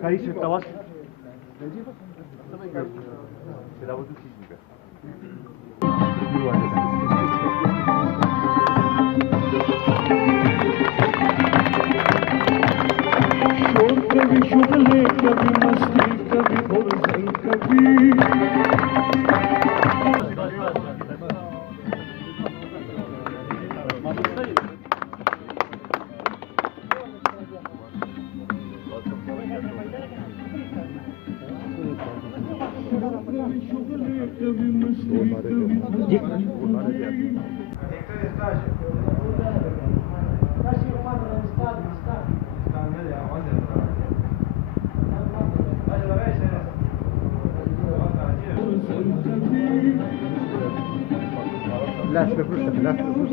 Caísse estava कभी शुगले कभी मस्ती कभी भोजन कभी لا تفرش لا تفرش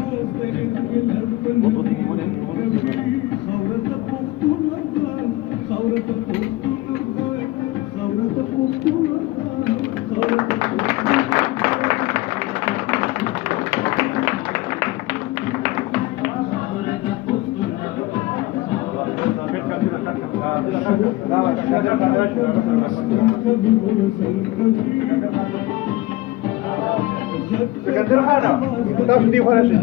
سكندر خانه تاسو دی خو راشئ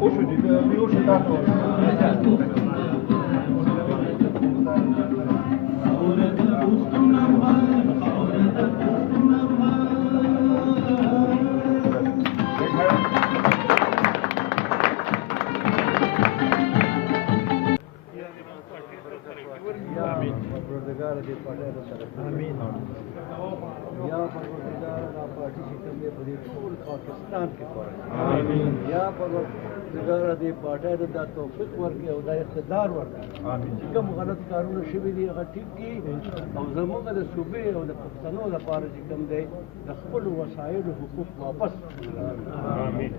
وشو دي وشو تاسو پروردگار دې پټه سره امين یا پروردگار دا پارټي چې کوم دې په دې ټول پاکستان کې کوي امين یا پروردگار دې پټه د توفیق ورکړي او د اقتدار ورکړي امين چې کوم غلط کارونه شوي دي هغه ټیک کړي او زموږ د صوبې او د پښتنو لپاره چې کوم دی د خپل وسایلو حقوق واپس امين